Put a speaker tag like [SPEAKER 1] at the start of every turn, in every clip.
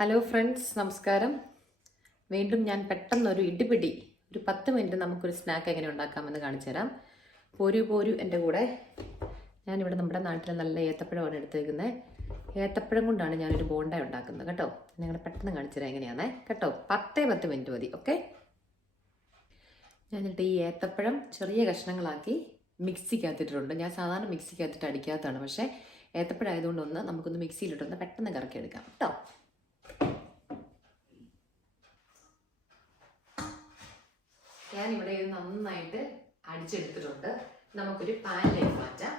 [SPEAKER 1] Hello friends നമസ്കാരം. വീണ്ടും ഞാൻ പെട്ടെന്നൊരു ഇടിപിടി ഒരു പത്ത് മിനിറ്റ് നമുക്കൊരു സ്നാക്ക് എങ്ങനെ ഉണ്ടാക്കാമെന്ന് കാണിച്ചു തരാം. പോരു പോരു എന്റെ കൂടെ. ഞാനിവിടെ നമ്മുടെ നാട്ടിൽ നല്ല ഏത്തപ്പഴമാണ് എടുത്തേക്കുന്നത് ഏത്തപ്പഴം കൊണ്ടാണ് ഞാനൊരു ബോണ്ട ഉണ്ടാക്കുന്നത് കേട്ടോ. ഞങ്ങൾ പെട്ടെന്ന് കാണിച്ചു തരാം എങ്ങനെയാണേ കേട്ടോ. പത്തേ പത്ത് മിനിറ്റ് മതി ഓക്കെ? ഞാനിട്ട് ഈ ഏത്തപ്പഴം ചെറിയ കഷ്ണങ്ങളാക്കി മിക്സിക്കകത്തിട്ടിട്ടുണ്ട്. ഞാൻ സാധാരണ മിക്സിക്കകത്തിട്ട് അടിക്കാത്തതാണ് പക്ഷേ ഏത്തപ്പഴം ആയതുകൊണ്ട് ഒന്ന് നമുക്കൊന്ന് മിക്സിയിലിട്ടൊന്ന് പെട്ടെന്ന് കറക്കിയെടുക്കാം കേട്ടോ. ഞാനിവിടെ ഇത് നന്നായിട്ട് അടിച്ചെടുത്തിട്ടുണ്ട്. നമുക്കൊരു പാനിലേക്ക് മാറ്റാം.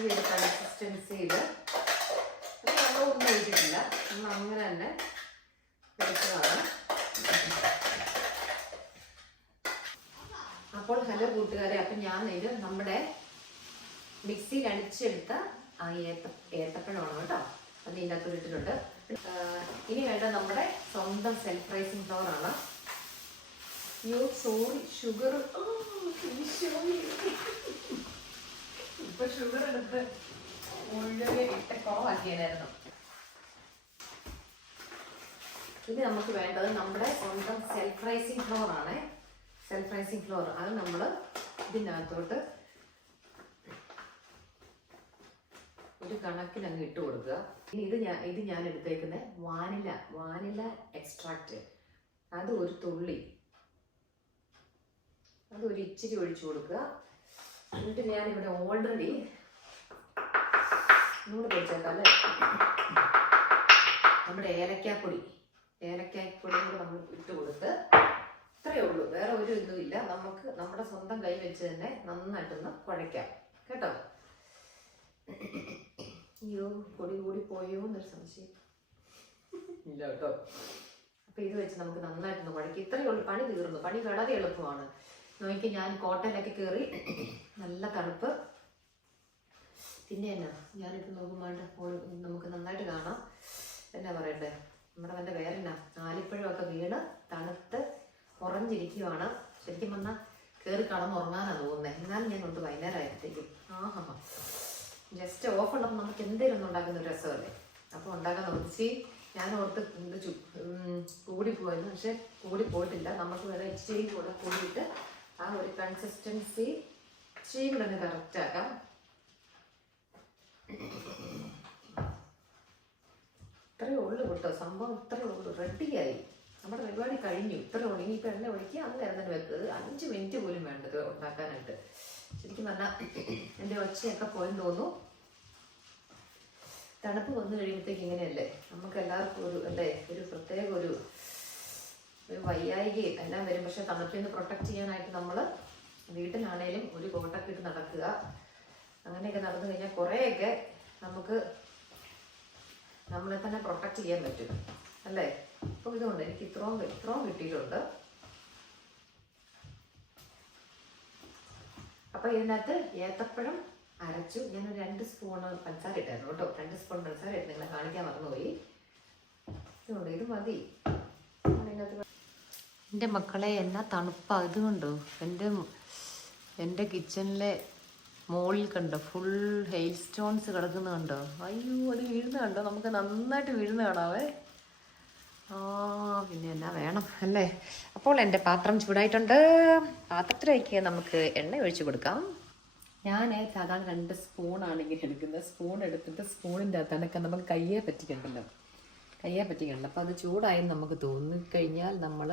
[SPEAKER 1] ഈ ഒരു കൺസിസ്റ്റൻസിയിൽ വെള്ളമൊന്നും ഒഴിച്ചിട്ടില്ല. നമ്മൾ അങ്ങനെ തന്നെ അപ്പോൾ ഹലോ കൂട്ടുകാരെ അപ്പം ഞാൻ ഇത് നമ്മുടെ മിക്സിയിൽ അടിച്ചെടുത്ത ഏത്ത ഏത്തപ്പഴമാണ് കേട്ടോ. അത് ഇതിനകത്ത് ഇട്ടിട്ടുണ്ട്. ഇനി വേണ്ട നമ്മുടെ സ്വന്തം സെൽഫ് റൈസിങ് ഫ്ലവർ ആണ് യോ സോറി ഷുഗർ ഇപ്പൊ ഷുഗർ എടുത്ത് മുഴുവൻ ഇട്ട കുറവാക്കിയതായിരുന്നു. ഇത് നമുക്ക് വേണ്ടത് നമ്മുടെ സ്വന്തം സെൽഫ് റൈസിങ് ഫ്ലോർ ആണ്. സെൽഫ് റൈസിങ് ഫ്ലോർ അത് നമ്മൾ ഇതിനകത്തോട്ട് ഒരു കണക്കിന് അങ്ങ് ഇട്ട് കൊടുക്കുക. ഇനി ഇത് ഞാൻ ഇത് ഞാൻ എടുത്തേക്കുന്നത് വാനില വാനില എക്സ്ട്രാക്റ്റ് അത് ഒരു തുള്ളി. അത് ഒരു ഇച്ചിരി ഒഴിച്ചു കൊടുക്കുക. എന്നിട്ട് ഞാനിവിടെ ഓൾറെഡി നൂറ് പൊടിച്ചേക്കാം അല്ലേ? നമ്മുടെ ഏലക്കാപ്പൊടി ഏലക്കാപ്പൊടി കൂടെ നമ്മൾ ഇട്ട് കൊടുത്ത് ഇത്രയേ ഉള്ളൂ. വേറെ ഒരു ഇതുമില്ല നമുക്ക് നമ്മുടെ സ്വന്തം കൈ വെച്ച് തന്നെ നന്നായിട്ടൊന്ന് കുഴയ്ക്കാം. കേട്ടോ? അയ്യോ പൊടി കൂടി പോയോ എന്നൊരു സംശയം. ഇല്ല കേട്ടോ. അപ്പൊ ഇത് വെച്ച് നമുക്ക് നന്നായിട്ടൊന്ന് പണിക്ക് ഇത്രയേ ഉള്ളൂ. പണി തീർന്നു. പണി വളരെ എളുപ്പമാണ്. നോക്കി ഞാൻ കോട്ടയിലൊക്കെ കയറി നല്ല തണുപ്പ്. പിന്നെ എന്നാ? ഞാനിപ്പോൾ നോക്കുമ്പോണ്ട് നമുക്ക് നന്നായിട്ട് കാണാം. എന്നാ പറയണ്ടേ? നമ്മുടെ വല്ല വേറെന്നാ ആലിപ്പഴമൊക്കെ വീണ് തണുത്ത് ഉറഞ്ഞിരിക്കുവാണ്. ശരിക്കും പറഞ്ഞാൽ കയറി കടന്നുറങ്ങാനാണ് തോന്നുന്നത് എന്നാലും ഞാൻ കൊണ്ട് വൈകുന്നേരം ആയപ്പോഴത്തേക്കും. ആഹാ ജസ്റ്റ് ഓഫ് ഉള്ളപ്പോൾ നമുക്ക് എന്തെങ്കിലും ഒന്ന് ഉണ്ടാക്കുന്ന ഒരു രസമല്ലേ? അപ്പോൾ ഉണ്ടാക്കാൻ നോക്കിച്ച് ഞാൻ ഓർത്ത് എന്ത് ചു കൂടി പോയിരുന്നു പക്ഷെ കൂടി പോയിട്ടില്ല. നമുക്ക് വേറെ ഇച്ചിരി കൂടെ കൂടിയിട്ട് ആ ഒരു കൺസിസ്റ്റൻസി ഇച്ചിരി കൂടെ ഒന്ന് കറക്റ്റ് ആക്കാം. ഇത്രയേ ഉള്ളൂ സംഭവം ഇത്രയേ ഉള്ളൂ. റെഡിയായി നമ്മുടെ പരിപാടി കഴിഞ്ഞു. ഇത്രയേ ഉള്ളൂ. ഇനിയിപ്പോൾ എണ്ണ ഒഴിക്കുക അന്നേരം തന്നെ വെക്കുക അഞ്ച് മിനിറ്റ് പോലും വേണ്ടത് ഉണ്ടാക്കാനായിട്ട്. ശരിക്കും നല്ല എന്റെ ഒച്ചയൊക്കെ പോയെന്ന് തോന്നുന്നു തണുപ്പ് വന്നു കഴിയുമ്പോഴത്തേക്ക് ഇങ്ങനെയല്ലേ? നമുക്ക് എല്ലാവർക്കും ഒരു അല്ലേ? ഒരു പ്രത്യേക ഒരു ഒരു വയ്യായികയും എല്ലാം വരും. പക്ഷെ തണുപ്പിൽ നിന്ന് പ്രൊട്ടക്ട് ചെയ്യാനായിട്ട് നമ്മൾ വീട്ടിലാണേലും ഒരു കോട്ടൊക്കെ ഇട്ട് നടക്കുക. അങ്ങനെയൊക്കെ നടന്നു കഴിഞ്ഞാൽ കുറേയൊക്കെ നമുക്ക് നമ്മളെ തന്നെ പ്രൊട്ടക്ട് ചെയ്യാൻ പറ്റും. അല്ലേ? അപ്പോൾ ഇതുകൊണ്ട് എനിക്ക് ഇത്രയും ഇത്രയും കിട്ടിയിട്ടുണ്ട്. അപ്പോൾ ഇതിനകത്ത് ഏത്തപ്പഴം അരച്ചു. ഞാൻ രണ്ട് സ്പൂൺ പഞ്ചസാര ഇട്ടായിരുന്നു കേട്ടോ. രണ്ട് സ്പൂൺ പഞ്ചസാര ഇട്ട് നിങ്ങളെ കാണിക്കാൻ മറന്നുപോയി. ഇത് മതി. എന്റെ മക്കളെ എന്നാ തണുപ്പാ ഇതുകൊണ്ടോ എന്റെ എന്റെ കിച്ചണിലെ മുകളിൽ കണ്ടോ? ഫുൾ ഹെയിൽ സ്റ്റോൺസ് കിടക്കുന്ന കണ്ടോ? അയ്യോ അത് വീഴുന്ന കണ്ടോ? നമുക്ക് നന്നായിട്ട് വീഴുന്ന കാണാവേ. ആ പിന്നെ എന്നാ വേണം. അല്ലേ? അപ്പോൾ എന്റെ പാത്രം ചൂടായിട്ടുണ്ട്. പാത്രത്തിലേക്ക് നമുക്ക് എണ്ണ ഒഴിച്ചു കൊടുക്കാം. ഞാൻ സാധാരണ രണ്ട് സ്പൂണാണ് ഇങ്ങനെ എടുക്കുന്നത്. സ്പൂൺ എടുത്തിട്ട് സ്പൂണിന്റെ അകത്താണൊക്കെ നമുക്ക് കയ്യെ പറ്റിക്കണ്ടല്ലോ. കയ്യെ പറ്റിക്കണ്ടല്ലോ. അപ്പോൾ അത് ചൂടായി നമുക്ക് തോന്നിക്കഴിഞ്ഞാൽ നമ്മൾ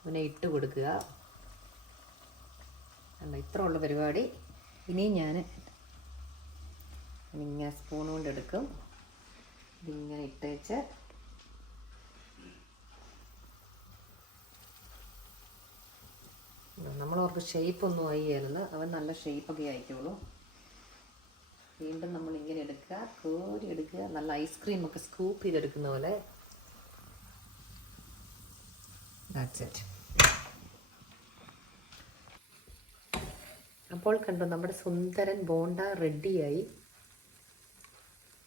[SPEAKER 1] അതിനെ ഇട്ട് കൊടുക്കുക. അല്ല ഇത്ര ഉള്ള പരിപാടി. ഇനിയും ഞാൻ ഇങ്ങനെ സ്പൂൺ കൊണ്ട് എടുക്കും. ഇതിങ്ങനെ ഇട്ടേച്ച് നമ്മളവർക്ക് ഷേപ്പ് ഒന്നും ആയിരുന്നു അവൻ നല്ല ഷേപ്പൊക്കെ ആയിക്കോളൂ വീണ്ടും നമ്മൾ ഇങ്ങനെ എടുക്കുക കോരി എടുക്കുക. നല്ല ഐസ്ക്രീം ഒക്കെ സ്കൂപ്പ് ചെയ്തെടുക്കുന്ന പോലെ. ദാറ്റ്സ് ഇറ്റ് അപ്പോൾ കണ്ടു നമ്മുടെ സുന്ദരൻ ബോണ്ട റെഡിയായി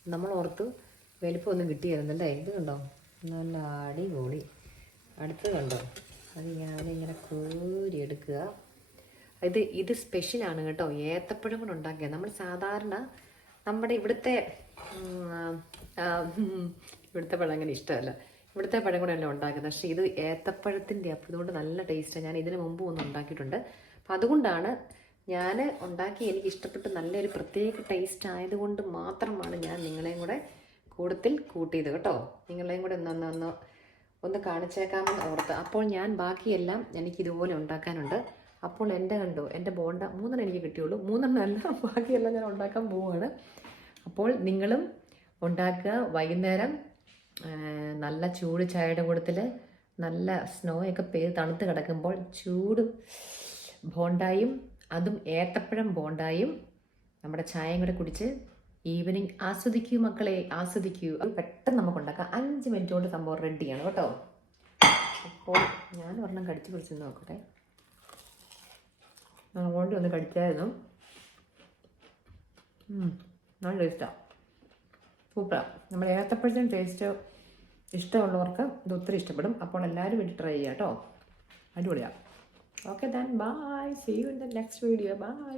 [SPEAKER 1] നമ്മൾ ഓർത്ത് വലിപ്പമൊന്നും കിട്ടിയായിരുന്നല്ലേ ഇത് കണ്ടോ? നല്ല അടിപൊളി. അടുത്ത് കണ്ടോ? അത് ഞാനിങ്ങനെ കോരി എടുക്കുക. ഇത് ഇത് സ്പെഷ്യലാണ് കേട്ടോ. ഏത്തപ്പഴം കൊണ്ട് ഉണ്ടാക്കുക നമ്മൾ സാധാരണ നമ്മുടെ ഇവിടുത്തെ ഇവിടുത്തെ പഴം അങ്ങനെ ഇഷ്ടമല്ല. ഇവിടുത്തെ പഴം കൂടെ അല്ല ഉണ്ടാക്കുന്നത്. പക്ഷേ ഇത് ഏത്തപ്പഴത്തിന്റെ അപ്പം. ഇതുകൊണ്ട് നല്ല ടേസ്റ്റാണ് ഞാൻ ഇതിന് മുമ്പ് ഒന്ന് ഉണ്ടാക്കിയിട്ടുണ്ട്. അപ്പം അതുകൊണ്ടാണ് ഞാൻ ഉണ്ടാക്കി എനിക്ക് ഇഷ്ടപ്പെട്ട് നല്ലൊരു പ്രത്യേക ടേസ്റ്റ് ആയതുകൊണ്ട് മാത്രമാണ് ഞാൻ നിങ്ങളെയും കൂടെ കൂടുതൽ കൂട്ടിയത് കേട്ടോ. നിങ്ങളെയും കൂടെ ഒന്ന് ഒന്ന് കാണിച്ചേക്കാമെന്ന് ഓർത്ത് അപ്പോൾ ഞാൻ ബാക്കിയെല്ലാം എനിക്ക് ഇതുപോലെ ഉണ്ടാക്കാനുണ്ട്. അപ്പോൾ എന്റെ കണ്ടോ എന്റെ ബോണ്ട മൂന്നെണ്ണം എനിക്ക് കിട്ടിയുള്ളൂ. മൂന്നെണ്ണം അല്ല ബാക്കിയെല്ലാം ഞാൻ ഉണ്ടാക്കാൻ പോവുകയാണ് അപ്പോൾ നിങ്ങളും ഉണ്ടാക്കുക വൈകുന്നേരം നല്ല ചൂട് ചായയുടെ കൂട്ടത്തിൽ നല്ല സ്നോ ഒക്കെ പെയ്ത് തണുത്ത് കിടക്കുമ്പോൾ ചൂട് ബോണ്ടായും അതും ഏത്തപ്പഴം ബോണ്ടായും നമ്മുടെ ചായയും കൂടെ കുടിച്ച് ഈവനിങ് ആസ്വദിക്കൂ മക്കളെ ആസ്വദിക്കൂ. പെട്ടെന്ന് നമുക്ക് ഉണ്ടാക്കാം. അഞ്ച് മിനിറ്റ് കൊണ്ട് സംഭവം റെഡിയാണ് കേട്ടോ. അപ്പോൾ ഞാൻ ഒരെണ്ണം കടിച്ചു പിടിച്ച് നോക്കട്ടെ. അങ്ങോട്ട് ഒന്ന് കടിച്ചായിരുന്നു നല്ല ടേസ്റ്റാണ് സൂപ്പറാണ് നമ്മൾ ഏത്തപ്പഴത്തിന് ടേസ്റ്റ് ഇഷ്ടമുള്ളവർക്ക് ഇത് ഒത്തിരി ഇഷ്ടപ്പെടും. അപ്പോൾ എല്ലാവരും വേണ്ടി ട്രൈ ചെയ്യാം കേട്ടോ. അടിപൊളിയാണ് okay then bye see you in the next video bye